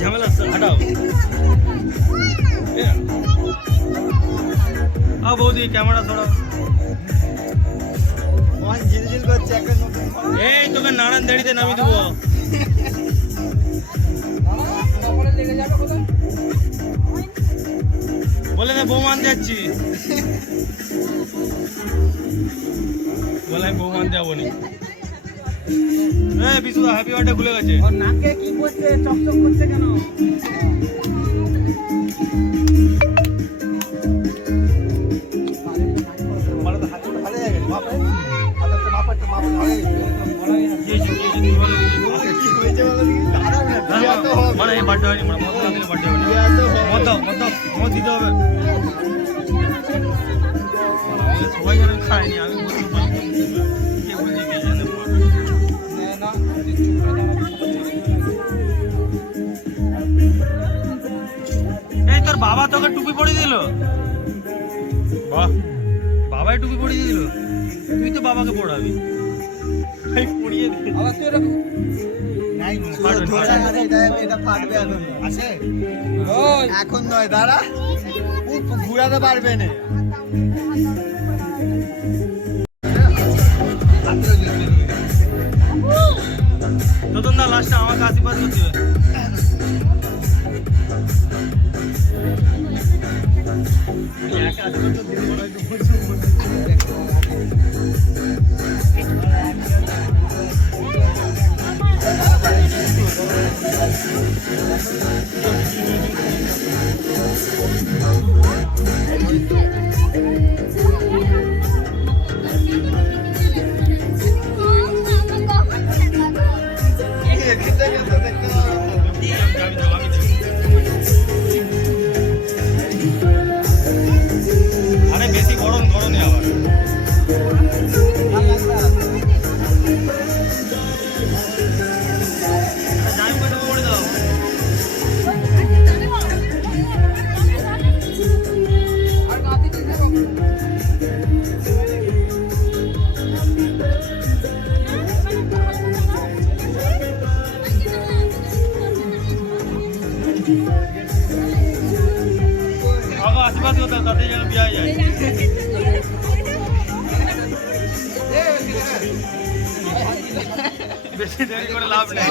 ঝামেলা হাটাও বৌদি ক্যামেরা ধরো ঝিলঝিল করছে এই তোকে নারায়ণ দাড়িতে নামিয়ে দেবো বলে না বউ আনতে যাচ্ছি বলে আমি বউ আনতে যাবো নি বিশুদা হ্যাপি বার্থডে ভুলে গেছে নাকে কি করছে চকচক করছে কেন বার্থডে হয়নি মদ দিলে বার্থডে হয়নি মদ দিতে হবে সবাই যেন খায়নি আমি এই তোর বাবা তোকে টুপি পরিয়ে দিল বাহ বাবাই টুপি পরিয়ে দিল তুই তো বাবাকে পড়াবি পড়িয়ে দে এখন নয় দাঁড়া ঘুরাতে পারবে না তোর না লাস্টে আমাকে আশীর্বাদ করতে হবে আরে বেশি গরম গরমই আবার আশীর্বাদ করতে তাদের যেন বিয়ে যায় বেশি দেরি করে লাভ নেই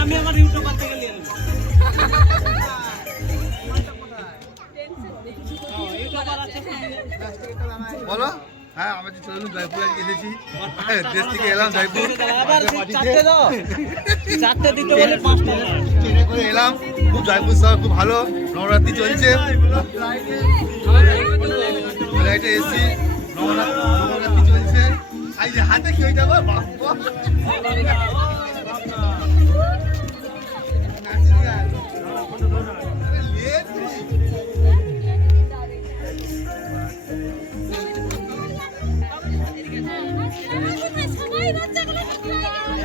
আমি আমার ইউটিউব করতে গেলে বলো হ্যাঁ আমাদের চলুন জয়পুর আজকে এসেছি দেশ থেকে এলাম জয়পুর ট্রেনে করে এলাম খুব জয়পুর শহর খুব ভালো নবরাত্রি চলছে ফ্লাইটে এসছি নবরাত্রি চলছে এই যে হাতে কি হয়ে যাবো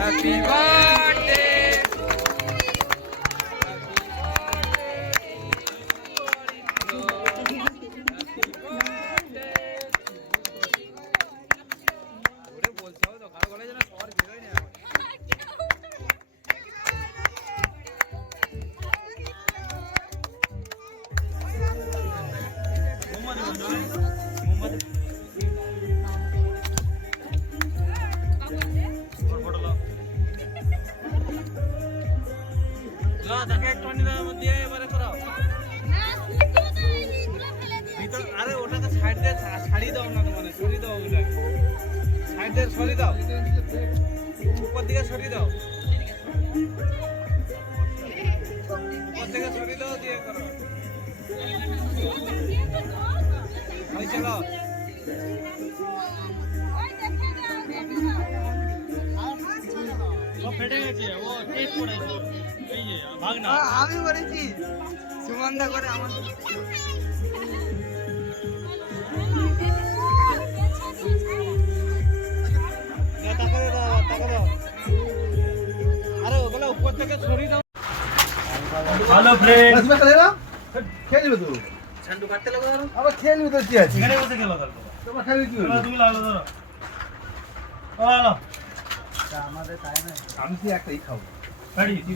Happy birthday! আরে ওটাকে সাইড দিয়ে ছাড়িয়ে দাও না তোমার সরিয়ে দাও ওটাকে সাইড দিয়ে সরিয়ে দাও উপর দিকে সরিয়ে দাও উপর থেকে সরিয়ে দাও দিয়ে করো ওই চলো সব ফেটে গেছে ও টেস্ট করেছে এই যে ভাগ না আমি করেছি সুমন্দা করে আমার থেকে সরিয়ে দাও। হ্যালো ফ্রেন্ড, তুমি খেলে না খেয়ে নিবে তো ছান্ডু কাটতে লাগো আর আবার খেয়ে নিবে তো কি আছে এখানে বসে খেলো তাহলে তোমার খাবে কি তোমরা হলো তুমি লাগলো ধরো হ্যালো আমাদের টাইম আমি কি একটাই খাবো রেডি